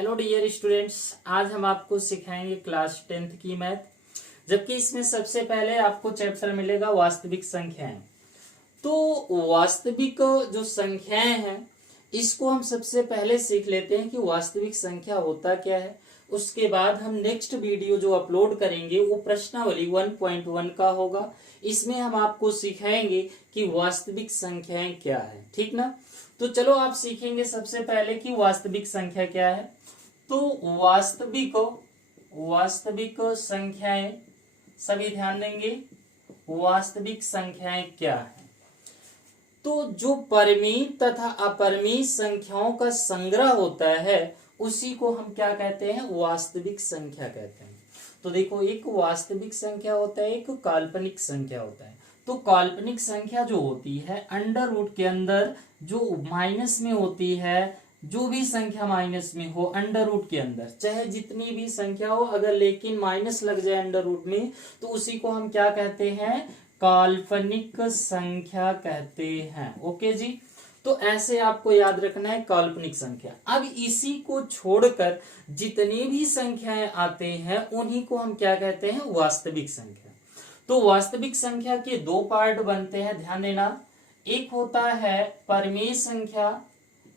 Hello dear students, आज हम आपको सिखाएंगे क्लास 10th की मैथ। जबकि इसमें सबसे पहले आपको चैप्टर मिलेगा वास्तविक संख्याएं। तो वास्तविक जो संख्याएं हैं इसको हम सबसे पहले सीख लेते हैं कि वास्तविक संख्या होता क्या है। उसके बाद हम नेक्स्ट वीडियो जो अपलोड करेंगे वो प्रश्नावली 1.1 का होगा। इसमें हम आपको सिखाएंगे कि वास्तविक संख्याएं क्या है, ठीक ना। तो चलो आप सीखेंगे सबसे पहले कि वास्तविक संख्या क्या है। तो वास्तविक संख्याएं, सभी ध्यान देंगे, वास्तविक संख्याएं क्या है। तो जो परिमेय तथा अपरिमेय संख्याओं का संग्रह होता है उसी को हम क्या कहते हैं, वास्तविक संख्या कहते हैं। तो देखो, एक वास्तविक संख्या होता है, एक काल्पनिक संख्या होता है। तो काल्पनिक संख्या जो होती है अंडर रूट के अंदर जो माइनस में होती है, जो भी संख्या माइनस में हो अंडर रूट के अंदर, चाहे जितनी भी संख्या हो, अगर लेकिन माइनस लग जाए अंडर रूट में तो उसी को हम क्या कहते हैं, काल्पनिक संख्या कहते हैं। ओके जी, तो ऐसे आपको याद रखना है काल्पनिक संख्या। अब इसी को छोड़कर जितनी भी संख्याएं आते हैं उन्हीं को हम क्या कहते हैं, वास्तविक संख्या। तो वास्तविक संख्या के दो पार्ट बनते हैं, ध्यान देना। एक होता है परिमेय संख्या,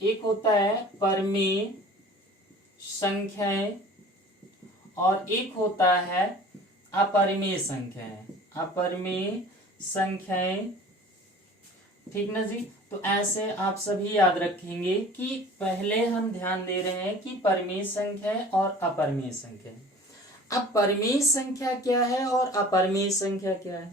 एक होता है परिमेय संख्याएं, और एक होता है अपरिमेय संख्याएं, अपरिमेय संख्याएं, ठीक ना जी। तो ऐसे आप सभी याद रखेंगे कि पहले हम ध्यान दे रहे हैं कि परिमेय संख्या और अपरिमेय संख्या। अब परिमेय संख्या क्या है और अपरिमेय संख्या क्या है,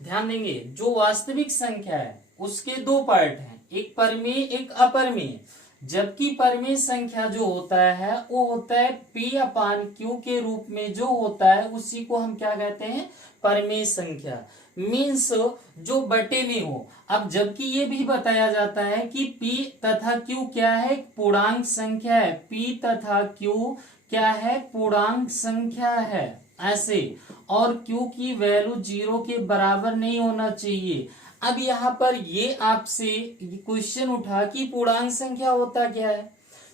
ध्यान देंगे। जो वास्तविक संख्या है उसके दो पार्ट हैं, एक परिमेय एक अपरिमेय। जबकि परिमेय संख्या जो होता है वो होता है P/Q के रूप में जो होता है उसी को हम क्या कहते हैं, परिमेय संख्या। मीन्स जो बटे में हो। अब जबकि ये भी बताया जाता है कि P तथा Q क्या है, पूर्णांक संख्या है। P तथा Q क्या है, पूर्णांक संख्या है ऐसे, और Q की वैल्यू 0 के बराबर नहीं होना चाहिए। अब यहाँ पर ये आपसे क्वेश्चन उठा कि पूर्णांक संख्या होता क्या है।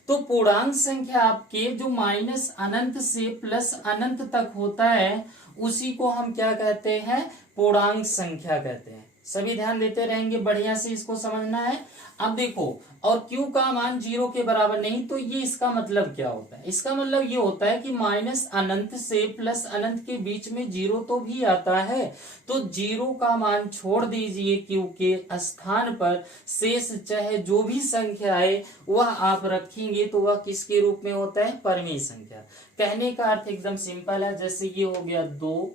तो पूर्णांक संख्या आपके जो माइनस अनंत से प्लस अनंत तक होता है उसी को हम क्या कहते हैं, पूर्णांक संख्या कहते हैं। सभी ध्यान देते रहेंगे, बढ़िया से इसको समझना है। अब देखो, और Q का मान 0 के बराबर नहीं, तो ये इसका मतलब क्या होता है, इसका मतलब ये होता है कि माइनस अनंत से प्लस अनंत के बीच में 0 तो भी आता है। तो 0 का मान छोड़ दीजिए, Q के स्थान पर शेष चाहे जो भी संख्या है वह आप रखेंगे तो वह किसके रूप में होता है, परिमेय संख्या। कहने का अर्थ एकदम सिंपल है। जैसे ये हो गया 2,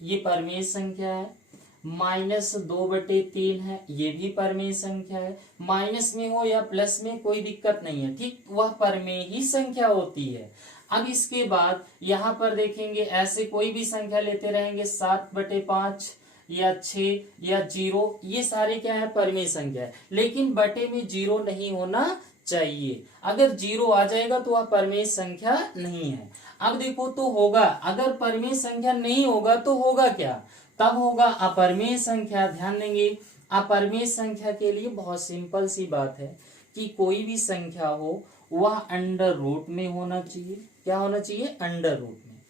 ये परिमेय संख्या है। -2/3 है, ये भी परिमेय संख्या है। माइनस में हो या प्लस में कोई दिक्कत नहीं है, ठीक, वह परिमेय ही संख्या होती है। अब इसके बाद यहाँ पर देखेंगे ऐसे कोई भी संख्या लेते रहेंगे, 7/5 या 6 या 0, ये सारे क्या है, परिमेय संख्या है। लेकिन बटे में 0 नहीं होना चाहिए। अगर 0 आ जाएगा तो वह परिमेय संख्या नहीं है। अब देखो, तो होगा, अगर परिमेय संख्या नहीं होगा तो होगा क्या, तब होगा अपरिमेय संख्या। ध्यान देंगे, अपरिमेय संख्या के लिए बहुत सिंपल सी बात है कि कोई भी संख्या हो वह अंडर रूट में होना चाहिए। क्या होना चाहिए, अंडर रूट में।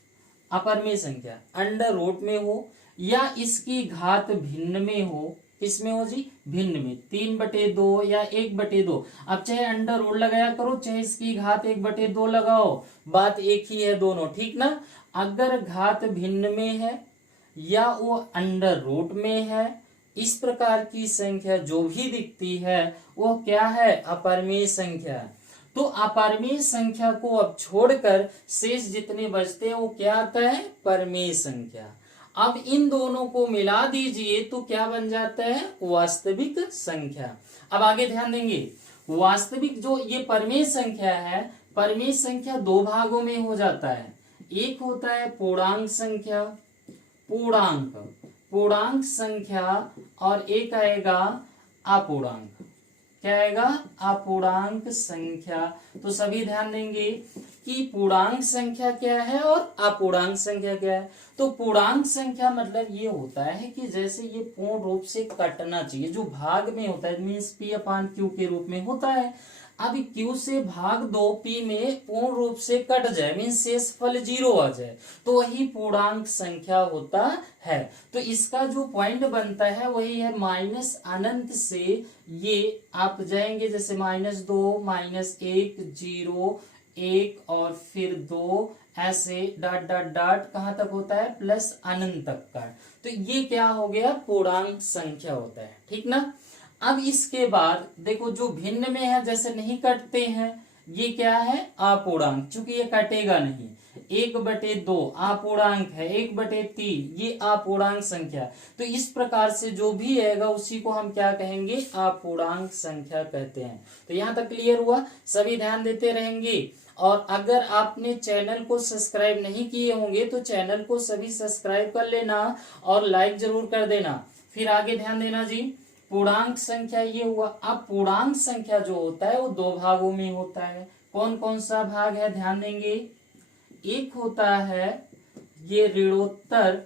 अपरिमेय संख्या अंडर रूट में हो या इसकी घात भिन्न में हो। किसमें हो जी, भिन्न में। 3/2 या 1/2। अब चाहे अंडर रूट लगाया करो चाहे इसकी घात 1/2 लगाओ, बात एक ही है दोनों, ठीक ना। अगर घात भिन्न में है या वो अंडर रूट में है, इस प्रकार की संख्या जो भी दिखती है वो क्या है, अपरिमेय संख्या। तो अपरिमेय संख्या को अब छोड़कर शेष जितने बचते हैं वो क्या आता है, परिमेय संख्या। अब इन दोनों को मिला दीजिए तो क्या बन जाता है, वास्तविक संख्या। अब आगे ध्यान देंगे, वास्तविक जो ये परिमेय संख्या है, परिमेय संख्या दो भागों में हो जाता है। एक होता है पूर्णांक संख्या, पूर्णांक संख्या, और एक आएगा अपूर्णांक। क्या आएगा, अपूर्णांक संख्या। तो सभी ध्यान देंगे कि पूर्णांक संख्या क्या है और अपूर्णांक संख्या क्या है। तो पूर्णांक संख्या मतलब ये होता है कि जैसे ये पूर्ण रूप से कटना चाहिए, जो भाग में होता है, मीन्स P/Q के रूप में होता है। अब q से भाग दो p में पूर्ण रूप से कट जाए, मीन्स शेषफल 0 आ जाए, तो वही पूर्णांक संख्या होता है। तो इसका जो पॉइंट बनता है वही है माइनस अनंत से ये आप जाएंगे, जैसे -2 -1 0 1 और फिर 2 ऐसे डॉट डॉट डॉट कहाँ तक होता है, प्लस अनंत तक का। तो ये क्या हो गया, पूर्णांक संख्या होता है, ठीक ना। अब इसके बाद देखो जो भिन्न में है, जैसे नहीं कटते हैं, ये क्या है, अपूर्णांक, चूंकि ये कटेगा नहीं। 1/2 अपूर्णांक है, 1/3 ये अपूर्णांक संख्या। तो इस प्रकार से जो भी आएगा उसी को हम क्या कहेंगे, अपूर्णांक संख्या कहते हैं। तो यहाँ तक क्लियर हुआ, सभी ध्यान देते रहेंगे। और अगर आपने चैनल को सब्सक्राइब नहीं किए होंगे तो चैनल को सभी सब्सक्राइब कर लेना और लाइक जरूर कर देना। फिर आगे ध्यान देना जी, पूर्णांक संख्या ये हुआ। अब पूर्णांक संख्या जो होता है वो 2 भागों में होता है। कौन कौन सा भाग है, ध्यान देंगे। एक होता है ये ऋणोत्तर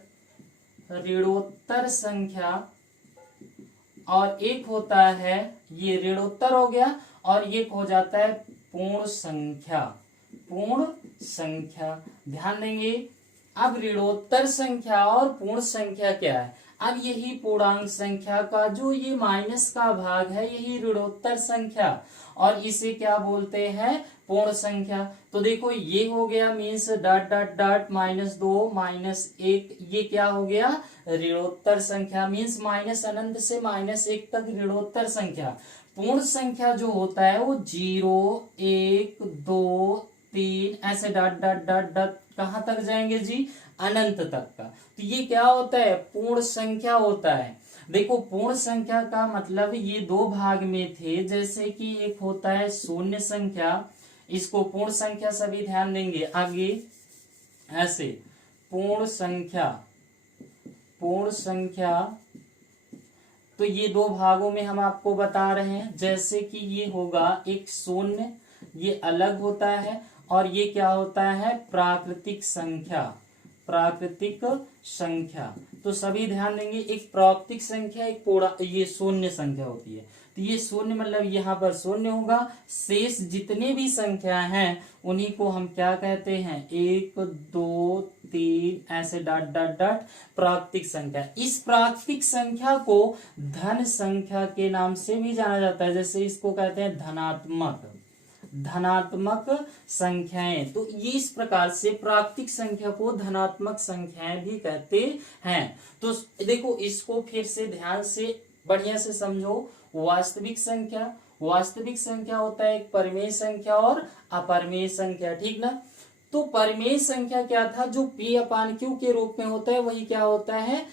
संख्या, और एक होता है ये ऋणोत्तर हो गया, और एक हो जाता है पूर्ण संख्या। ध्यान देंगे। अब ऋणोत्तर संख्या और पूर्ण संख्या क्या है, अब यही पूर्णांक संख्या का जो ये माइनस का भाग है यही ऋणोत्तर संख्या, और इसे क्या बोलते हैं, पूर्ण संख्या। तो देखो ये हो गया, मीन्स डॉट डॉट डॉट -2 -1, ये क्या हो गया, ऋणोत्तर संख्या, मीन्स माइनस अनंत से -1 तक ऋणोत्तर संख्या। पूर्ण संख्या जो होता है वो 0 1 2 3 ऐसे डॉट डॉट डॉट डॉट कहाँ तक जाएंगे जी, अनंत तक का। तो ये क्या होता है, पूर्ण संख्या होता है। देखो पूर्ण संख्या का मतलब ये 2 भाग में थे, जैसे कि एक होता है शून्य संख्या, इसको पूर्ण संख्या सभी ध्यान देंगे। आगे ऐसे पूर्ण संख्या, तो ये 2 भागों में हम आपको बता रहे हैं। जैसे कि ये होगा एक शून्य, ये अलग होता है, और ये क्या होता है, प्राकृतिक संख्या। तो सभी ध्यान देंगे, एक प्राकृतिक संख्या, एक ये शून्य संख्या होती है। तो ये शून्य मतलब यहाँ पर शून्य होगा, शेष जितने भी संख्या हैं उन्हीं को हम क्या कहते हैं, 1 2 3 ऐसे डॉट डॉट डॉट प्राकृतिक संख्या। इस प्राकृतिक संख्या को धन संख्या के नाम से भी जाना जाता है, जैसे इसको कहते हैं धनात्मक संख्याएं। तो ये इस प्रकार से प्राकृतिक संख्या को धनात्मक संख्याएं भी कहते हैं। तो देखो इसको फिर से ध्यान से बढ़िया से समझो। वास्तविक संख्या होता है एक परिमेय संख्या और अपरिमेय संख्या, ठीक ना। तो परिमेय संख्या क्या था, जो P/Q के रूप में होता है वही क्या होता है,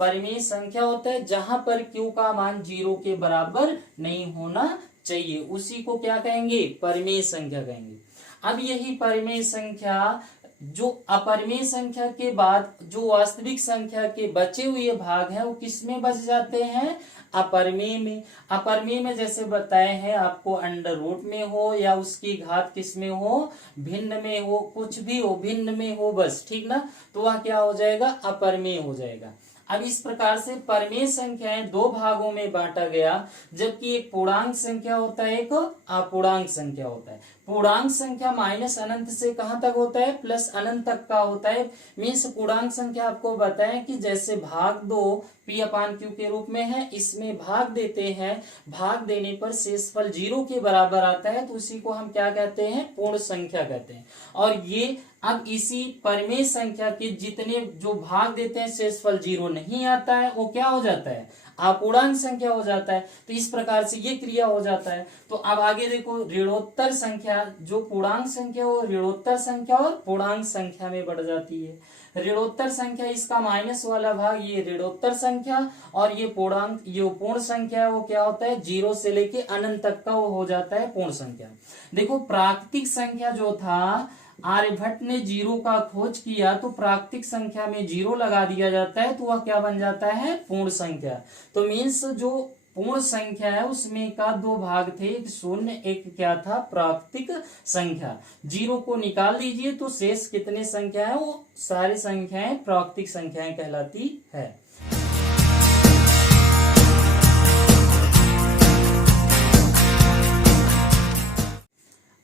परिमेय संख्या होता है, जहां पर Q का मान 0 के बराबर नहीं होना चाहिए, उसी को क्या कहेंगे, परिमेय संख्या कहेंगे। अब यही परिमेय संख्या जो अपरिमेय संख्या के बाद जो वास्तविक संख्या के बचे हुए भाग हैं वो किस में बच जाते हैं, अपरिमेय में। अपरिमेय में जैसे बताए हैं आपको, अंडर रूट में हो या उसकी घात किस में हो, भिन्न में हो, कुछ भी हो, भिन्न में हो बस, ठीक ना। तो वह क्या हो जाएगा, अपरिमेय हो जाएगा। अब इस प्रकार से परिमेय संख्याएं 2 भागों में बांटा गया, जबकि एक पूर्णांक संख्या होता है, एक अपूर्णांक संख्या होता है। पूर्णांक संख्या माइनस अनंत से कहां तक होता है, प्लस अनंत तक का होता है। मीन्स पूर्णांक संख्या आपको बताएं कि जैसे भाग 2 P/Q के रूप में है, इसमें भाग देते हैं, भाग देने पर शेषफल 0 के बराबर आता है, तो उसी को हम क्या कहते हैं, पूर्ण संख्या कहते हैं। और ये अब इसी परिमेय संख्या के जितने जो भाग देते हैं शेषफल 0 नहीं आता है, वो क्या हो जाता है, अपूर्णांक संख्या हो जाता है। तो इस प्रकार से ये क्रिया हो जाता है। तो अब आगे देखो, ऋणोत्तर संख्या जो पूर्णांक संख्या वो ऋणोत्तर संख्या और पूर्णांक संख्या में बढ़ जाती है। ऋणोत्तर संख्या इसका माइनस वाला भाग ये ऋणोत्तर संख्या, और ये पूर्णांक ये पूर्ण संख्या है वो क्या होता है, 0 से लेके अनंत तक का वो हो जाता है पूर्ण संख्या। देखो प्राकृतिक संख्या जो था, आर्यभट्ट ने 0 का खोज किया, तो प्राकृतिक संख्या में 0 लगा दिया जाता है, तो वह क्या बन जाता है, पूर्ण संख्या। तो मीन्स जो पूर्ण संख्या है उसमें का 2 भाग थे, एक शून्य, एक क्या था, प्राकृतिक संख्या। 0 को निकाल दीजिए तो शेष कितने संख्या है, वो सारी संख्याएं प्राकृतिक संख्याएं कहलाती है।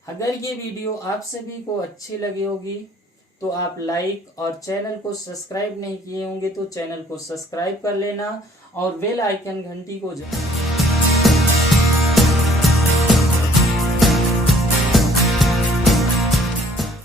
अगर ये वीडियो आप सभी को अच्छी लगी होगी तो आप लाइक और चैनल को सब्सक्राइब नहीं किए होंगे तो चैनल को सब्सक्राइब कर लेना और बेल आइकन घंटी को